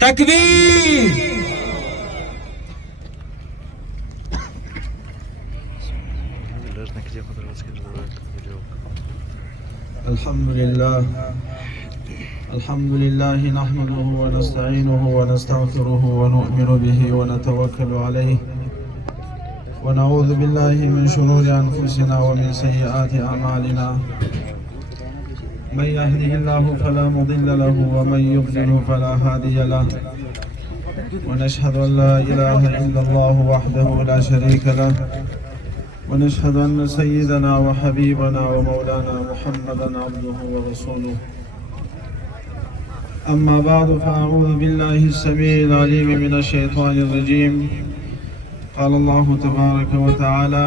تکبیر. الحمد لله نحمده ونستعينه ونستغفره ونؤمن به ونتوكل عليه ونعوذ بالله من شرور أنفسنا ومن سيئات أعمالنا. من يهده الله فلا مضل له ومن يضلل فلا هادي له. ونشهد أن لا إله إلا الله وحده لا شريك له. ونشهد أن سيدنا وحبيبنا ومولانا محمدا عبده ورسوله. أما بعد فأعوذ بالله السميع العليم من الشيطان الرجيم. قال الله تبارك وتعالى: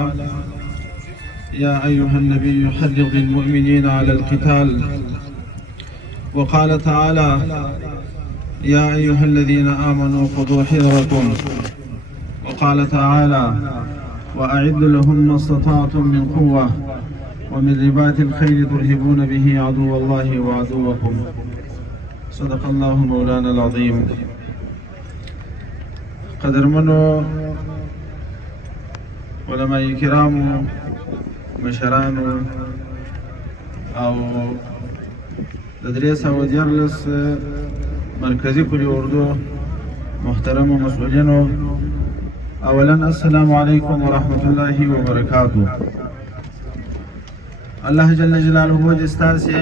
يا أيها النبي حرض المؤمنين على القتال. وقال تعالى: يا أيها الذين آمنوا خذوا حذركم. وقال تعالى: وأعدوا لهم ما استطعتم من قوة ومن رباط الخيل ترهبون به عدو الله وعدوكم. صدق الله مولانا العظيم. قدرمنو علماء کرامو، مشرانو او د 314 مرکزی کلی اردو محترم و مسئولینو، اولا السلام علیکم ورحمت الله وبرکاتہ. الله جل جلاله د ستاسې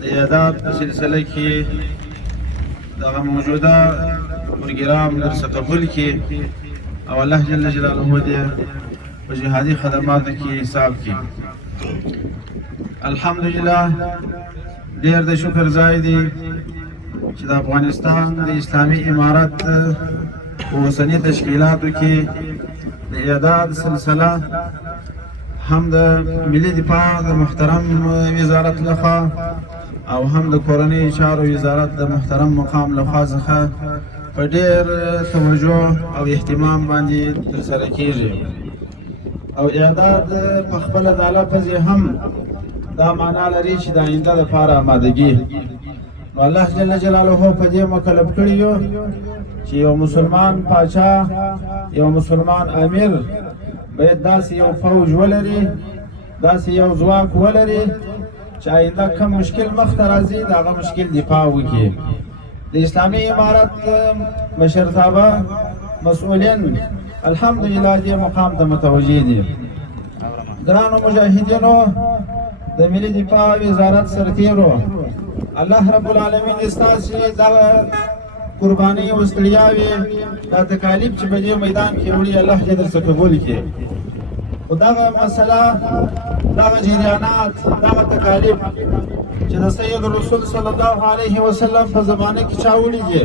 د اعداد په سلسله کې دغه موجوده پروګرام درڅخه قبول کړي او الله جل جلاله دې په جهادي خدماتو کې حساب کړي. الحمدلله ډېر د شکر ځای دی چې د افغانستان د اسلامي امارت په اوسني تشکیلاتو کې د اعداد سلسله هم د ملي دفاع د محترم وزارت لخوا او هم د کورنۍ چارو وزارت د محترم مقام لخوا څخه په ډېر توجه او اهتمام باندې ترسره کېږي. او اعداد په خپله د لفظ هم دا معنا لري چې د آینده لپاره آمادګي. نو الله جل جلاله په دې مکلف کړي یو چې یو مسلمان پاچا، یو مسلمان امیر باید داسې یو فوج ولري، داسې یو ځواک ولري چې آینده کوم مشکل مخته راځي د هغه مشکل دفاع وکړي. د اسلامي امارت مشرتابه مسؤلین الحمدلله دې مقام ته متوجه دي. ګرانو مجاهدینو، د ملي دفاع وزارت سرتیرو، الله رب العالمین دې ستاسې دغه قربانۍ او ستړیاوې دا تکالیف چې په دې میدان کې وړي الله دې درڅخه قبول کړي. خو دغه مسله، دغه جریانات، دغه تکالیف چې د سید رسول صلی الله علیه وسلم په زمانه کې چا وړي دي،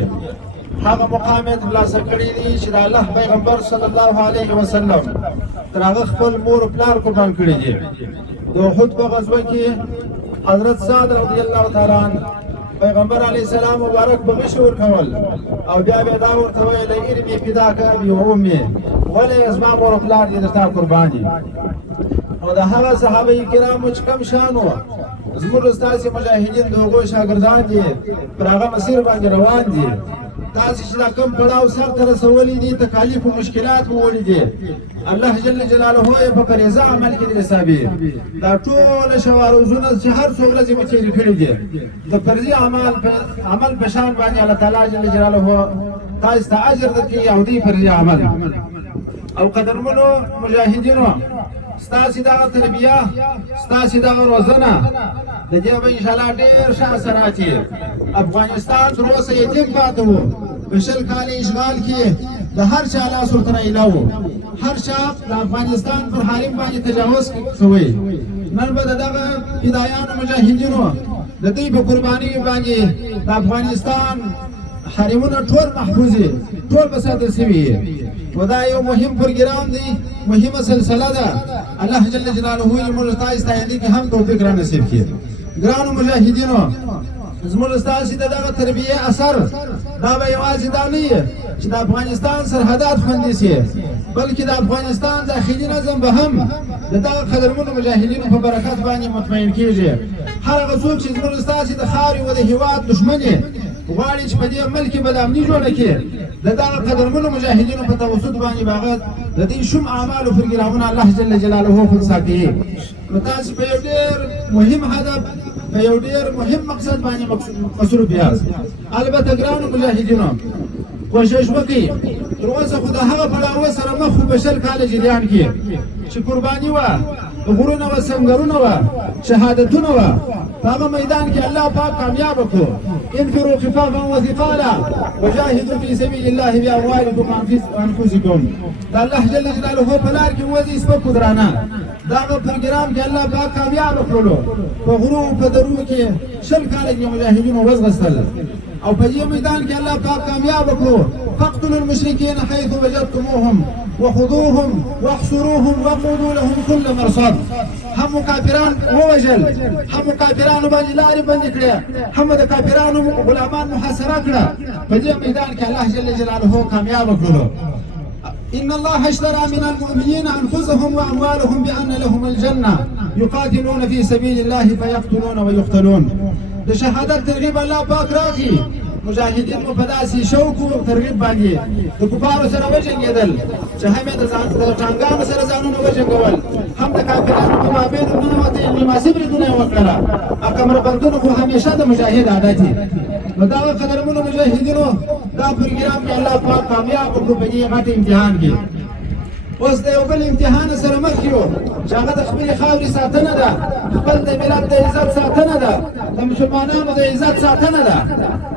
هغه مقام یې ترلاسه کړی دی چې د الله پیغمبر صلی الله علیه وسلم تر هغه خپل مور و پلار قربان کړي دي. د احد په غزوه کې حضرت سعد رضی الله تعالی عنه پیغمبر علیه السلام مبارک به غشي ورکول او بیا به دا ورته ویل: ارمي فداک ابي و امي، ولې زما مور و پلار دې درته قربان دي. نو د هغه صحابه کرامو چې کوم شان وه، زموږ ستاسې مجاهدین د هغوی شاګردان دي، پر هغه مسیر باندې روان دي. تاسې چې دا کوم پړاو سر ته رسولی دي، تکالیف و مشکلات مو وړي دي، الله جل جلاله یې په فریضه عمل کې حسابي. دا ټول شواروزونه چې هر څو ورځې مو تېرې کړي دي، د فرضي عمل په شان باندې الله تعالی جل جلاله تاسو ته اجر درکړي او دې فرضي عمل. او قدرمنو مجاهدینو، ستاسې دغه تربیه، ستاسې دغه روزنه د دې به انشاءالله ډېر ښه اثرات یې. افغانستان تر اوسه یتیم پاتې و، په 20 کاله اشغال کې د هر چا لاس ورته رایله و، هر چا د افغانستان پر حریم باندې تجاوز کوي. نن به د دغه فدایانو مجاهدینو د دوی په قربانیو باندې د افغانستان حریمونه ټول محفوظ دي، ټول به ساتل شوي. و دا یو مهم پروګرام دی، مهمه سلسله ده. الله جل جلاله یې موږ ته آینده کې هم توفیق را نصیب کړي. ګرانو مجاهدینو، زموږ ستاسې د دغه تربیې اثر دا به یوازې دا نه وي چې د افغانستان سرحدات خوندي سي، بلکې د افغانستان داخلي نظم به هم د دغه قدرمنو مجاهدینو په برکت باندې مطمئن کېږي. هر هغه څوک چې زموږ ستاسې د خاورې و د هېواد دښمن یې غواړي چې په دې ملک کې بدامني جوړه کړي، د دغه قدرمنو مجاهدینو په توسط باندې به هغه د دې شوم اعمالو پروګرامونه الله جل جلاله خنثی کوي. نو تاسو په یو ډېر مهم هدف، په یو ډېر مهم مقصد باندې مصروف یاست. البته ګرانو مجاهدینو کوشش وکړئ تر اوسه خو د هغه پړاو سره مخ وو په 20 کاله جریان کې چې قرباني وه، غرونه وه، سنګرونه وه، شهادتونه وه، په هغه میدان کې الله پاک کامیابه کړو. انفروا خفافا وثقالا وجاهدوا في سبيل الله باموالكم وانفسكم. د الله جل جلاله په لار کې وځئ سپک ودرانه. دغه پروګرام کې الله پاک کامیابه کړلو. په غرو په درو کې 20 کاله کې مجاهدینو وزغستل او په دې میدان کې الله پاک کامیابه کړو. فاقتلوا المشركين حيث وجدتموهم وخذوهم واحصروهم وقعدوا لهم كل مرصد. هم کافران ووجل، هم کافرانو باندې لارې بندې کړې، هم د کافرانو غلامان محاصره کړه. په دې میدان کې الله جل جلاله کامیابه کړلو. إن الله اشترى من المؤمنين أنفسهم وأموالهم بأن لهم الجنة يقاتلون في سبيل الله فيقتلون ويقتلون. د شهادت ترغیب الله پاک راغی، مجاهدین په داسې شوق او ترغیب باندې د کفارو سره وجنګېدل چې هم د ټانګانو سره ځانونه وجنګول، هم د کافرانو په مابین دنوته مناسب ردونه وکړه. کمربندونه خو همیشه د مجاهد عادت دي. نو دغه قدرمنو مجاهدینو دا پروګرام کې الله پاک کامیاب کړو په دې غټ امتحان کې. اوس د یو بل امتحان سره مخ یو چې هغه د خپلې خاورې ساتنه ده، خپل د ملت د عزت ساتنه ده، د مسلمانانو د عزت ساتنه ده.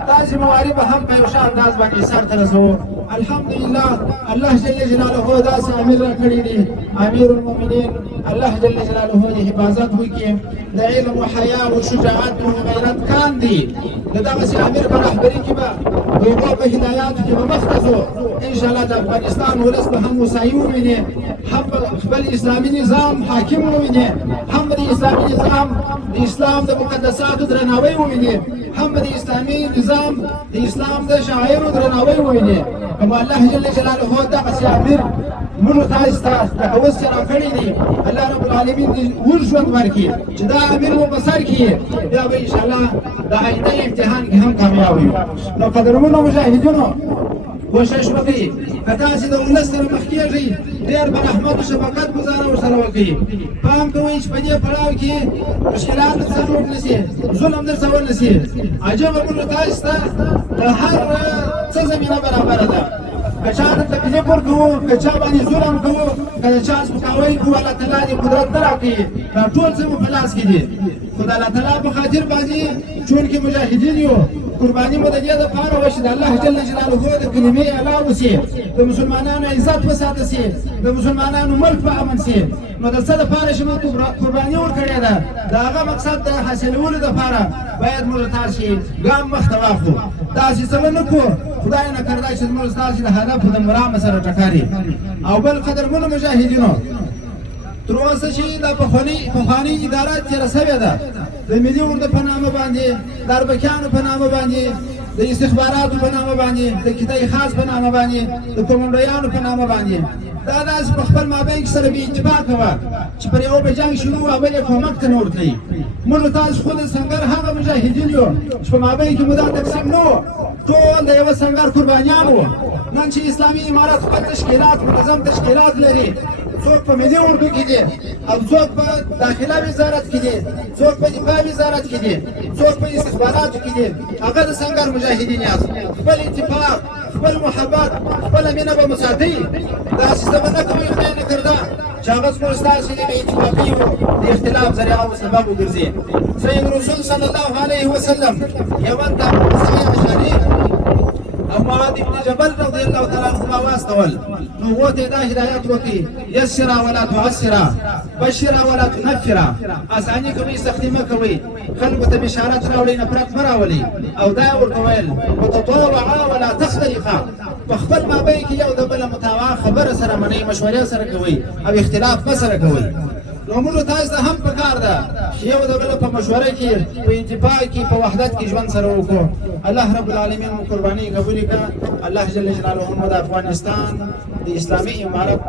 دا ذمهواري به هم په یو ښه انداز باندې سرته رسوو. الحمدلله الله جل جلاله داسې امیر راکړي دي، امیر المؤمنین الله جل جلاله د حفاظت وکړي، د علم و حیا و شجاعت و غیرت کاندي. د دغسې امیر په رهبري کې به د هغو په هدایاتو کې به مخته ځو. انشاءالله د افغانستان ولس به هم هوسایي وویني، هم به خپل اسلامي نظام حاکم وویني، هم به د اسلامي نظام د اسلام د مقدساتو درناوی وویني، هم به د اسلامي نظام د اسلام د شعایرو درناوی وویني. کوم الله جل جلاله دغسې امیر موږ تاسو ته اوس چې راکړي دي، الله رب العالمین دې اوږد ژوند ورکړي چې دا امیر مو په سر کې بیا به انشاءالله د آینده امتحان کې هم کامیاب وي. نو قدرمنو مجاهدینو کوشش وکړئ که تاسې د ولس سره مخ کېږئ ډېر به رحمت و شفقت ګزاره ورسره وکړئ. پام کوئ چې په دې پړاو کې مشکلات درڅخه جوړ نه سي، ظلم درڅه ونه سي. عجبه موږ تاسو ته د هر څه زمینه برابره ده. که چا ته تکلیف ورکوو، که چا باندې ظلم کوو، که د چا سپکاوی کوو، الله تعالی دې قدرت نه راکوي. دا ټول څه مو په لاس کې دي. خو د الله تعالی په خاطر باندې چونکې مجاهدین یو، قرباني مو د دې دپاره وشي د الله جل جلاله د کلمې اعلا وسي، د مسلمانانو عزت وساته سي، د مسلمانانو ملک په امن سي. نو د څه دپاره چې موږ قرباني ورکړې ده، د هغه مقصد د حاصلولو دپاره باید موږ تاسې ګام مخته واخلو. داسې څه ونه کړو خدای نه کړی چې زموږ ستاسې د هدف د مرامه سره ټکري. او بل قدرمنو مجاهدینو تر اوسه چې دا پخوانۍ اداره تېره سوې ده د ملي اردو په نامه باندې، د اربکیانو په نامه باندې، د استخباراتو په نامه باندې، د کتای خاص په نامه باندې، د کومنډویانو په نامه باندې، دا داسې په خپل مابین کې سره بې اتفاقه وه چې پر یوه به جنګ شروع وه، بل یې کومک ته نه ورتلئ. موږ تاسو خو د سنګر هغه مجاهدین یو چې په مابین کې مو دا تقسیم نه و، ټول د یوه سنګر قربانیان وو. نن چې اسلامي امارت خپل تشکیلات، منظم تشکیلات لري، څوک په ملي اردو کې دي، او څوک په داخله وزارت کې دي، څوک په دفاع وزارت کې دي، څوک په استخباراتو کې دي، هغه د سنګر مجاهدین یاست. خپل اتفاق، خپل محبت، خپله مینه به مو ساتئ. داسې څه به نه کوئ خدای نه کړده چې هغه زموږ ستاسې د بې اتفاقي و د اختلاف ذریعه و سبب وګرځي. سید رسول صلی الله علیه وسلم یمن ته اشارې او معاذ بن جبل رضی الله تعالی عنهما واستول. نو هغو ته دا هدایت وکړي یسرا ولا تعسرا، بشرا ولا تنفرا. اساني کوئ، سختي مه کوئ، خلکو ته بشارت راوړئ، نفرت مه راولئ. او دا ورته ویل وتطاوعا ولا تختلفا، په خپل مابین کې یو د بله متاوعه خبره سره منئ، مشورې سره کوئ او اختلاف مه سره کوئ. نو موږ تاسو ته هم پکار ده چې یو د بل په مشوره کې په اتفاق کې په وحدت کې ژوند سره وکړو. الله رب العالمین مو قرباني قبول کړه. الله جل جلاله مو د افغانستان د اسلامي امارت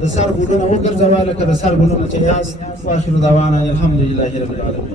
د سر ګلونه وګرځوه لکه د سر ګلونه چې یاست. واخر دعوانا الحمدلله رب العالمین.